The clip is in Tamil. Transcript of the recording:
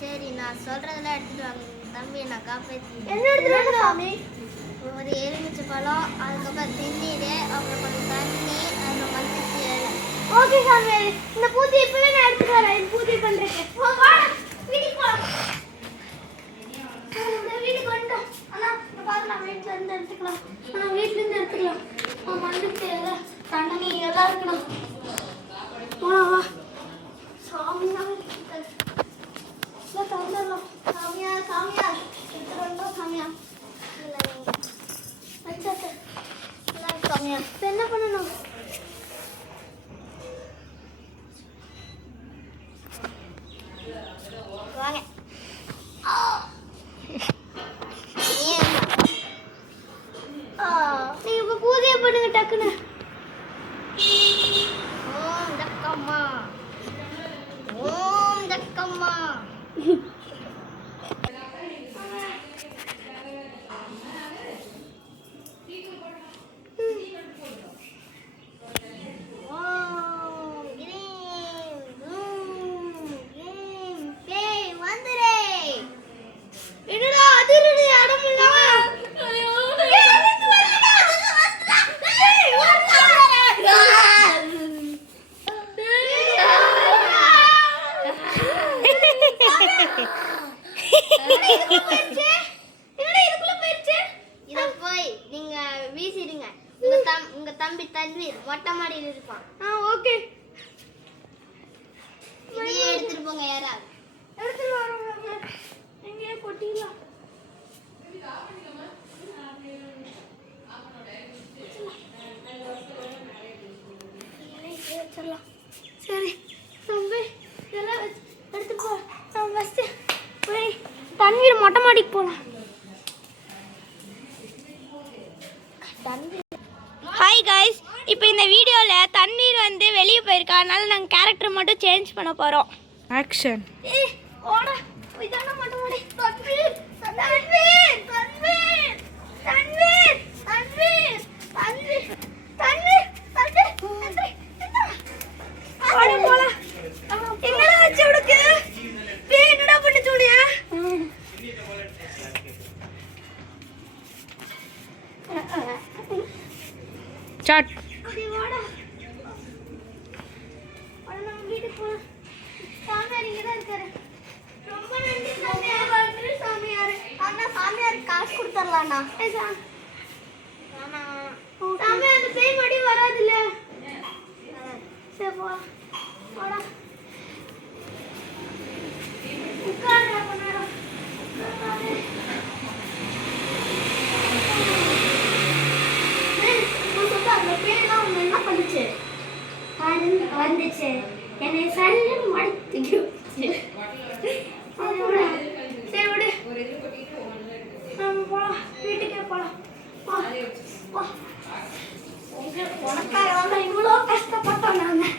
சரி நான் சொல்றதெல்லாம் எடுத்துட்டு வாங்க தம்பி நான் காப்பாற்றி என்ன எடுத்துட்டு சாமி ஒரு எலுமிச்சை பழம் அதுக்கப்புறம் தண்ணீர் அப்புறம் கொஞ்சம் தண்ணி அதில் மந்திச்சு ஓகே சாமி இந்த பூஜை இப்பவே நான் எடுத்துட்டு வரேன் பூஜை பண்றதுக்கு வீட்டுக்கு போலாம் வீட்டுக்கு வந்துட்டோம் அண்ணா பார்க்கலாம் வீட்டுல இருந்து எடுத்துக்கலாம் அண்ணா வீட்டுல இருந்து எடுத்துக்கலாம் மண்ணுக்கு தண்ணி எல்லாம் இருக்கணும் வா வா சாமி சாமியா சாமியா எடுத்துட்டு வந்தோம் சாமியா சாமியா என்ன பண்ணணும் வாங்க நீங்க இப்ப பூஜையை பண்ணுங்க டக்குன்னு ஓம் தக்கம்மா ஓம் தக்கம்மா உங்க தம்பி தன்வீர் மொட்டை மாடியில் இருப்பான் ஓகே இதையே எடுத்துட்டு போங்க யாராவது எடுத்துட்டு வரோம் எங்கேயே கொட்டிடலாம் சரி தம்பி இதெல்லாம் எடுத்து போ நம்ம ஃபஸ்ட்டு போய் தண்ணீர் மொட்டை மாடிக்கு போகலாம் ஹாய் காய்ஸ் இப்போ இந்த வீடியோவில் தண்ணீர் வந்து வெளியே போயிருக்கா அதனால நாங்கள் கேரக்டர் மட்டும் சேஞ்ச் பண்ண போகிறோம் ஆக்ஷன் ஓட இதான மட்டும் ஓடி தண்ணீர் தண்ணீர் தண்ணீர் தண்ணீர் தண்ணீர் தண்ணீர் தண்ணீர் தண்ணீர் ஓட போல என்னடா ஆச்சு உனக்கு என்னடா பண்ணி சொல்லியா சாட் ரொம்ப நன்றி சாமியார் அண்ணா சாமியார் காசு கொடுத்துடலாண்ணா சாமியார் அந்த பேய் மடி வராதுல்ல சரி போடா உட்கார்றா கொஞ்ச நேரம் என்ன பண்ணுச்சு வந்துச்சு என்னை சல்லு மடித்து சரி விடு நம்ம போலாம் வீட்டுக்கே போலாம் உனக்காக இவ்வளோ கஷ்டப்பட்டோம் நாங்கள்